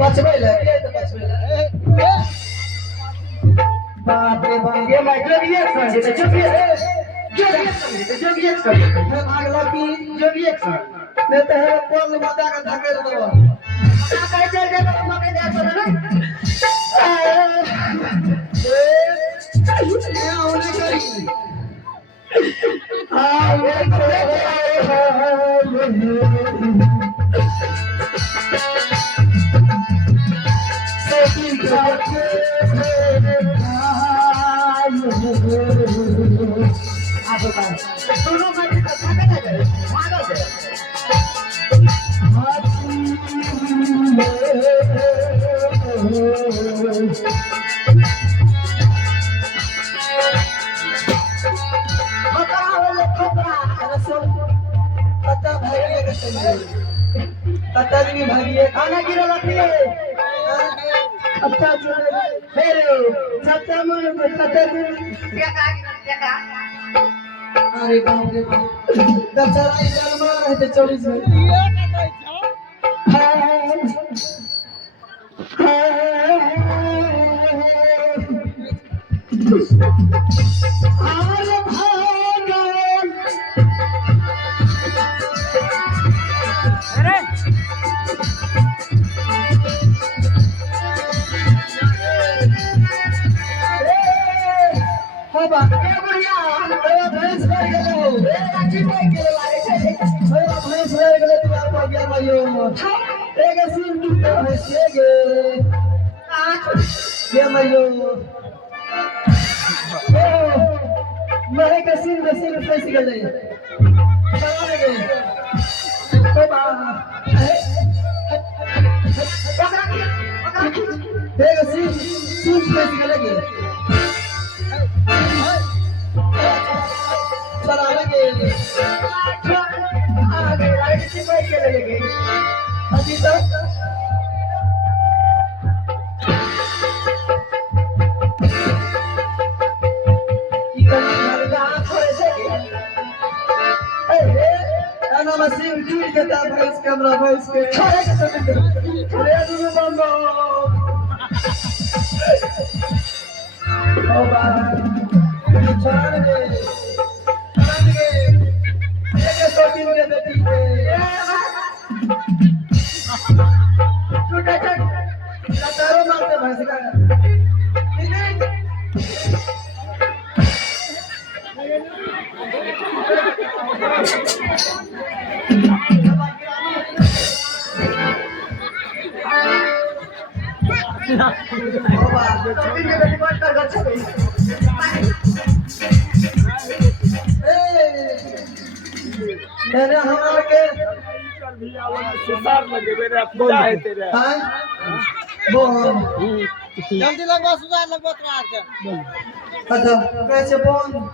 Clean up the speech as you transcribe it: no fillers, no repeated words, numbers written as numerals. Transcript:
बचबै ले बाप रे बाप ये मैं जोगिए संग है जोगिए संग है भागला की जोगिए संग नहीं तो है बोल मजा का धकेल दो का कह चल जा तो मके दे तो ना ये होने करी हां मेरे दोनों का थका जाए भागा से भागिए खाना गिरा रखिए अच्छा मेरे चाचा मन को चाचा क्या अरे बाप रे बाप दशहरा जन्म रहते 24 में अभी तक मशीन टूट गया भैंस कैमरा भैंस के अरे दूर बंदो ओ भाई छोड़ दे एक छोटी के बेटी के छोटा छोटा तारो मारते भैंस का मेरे हमारे के सुधार लगे मेरे पूजा है तेरे हां वो जल्दी लगवा सुधार लगवा त्रा के अच्छा कैसे बोल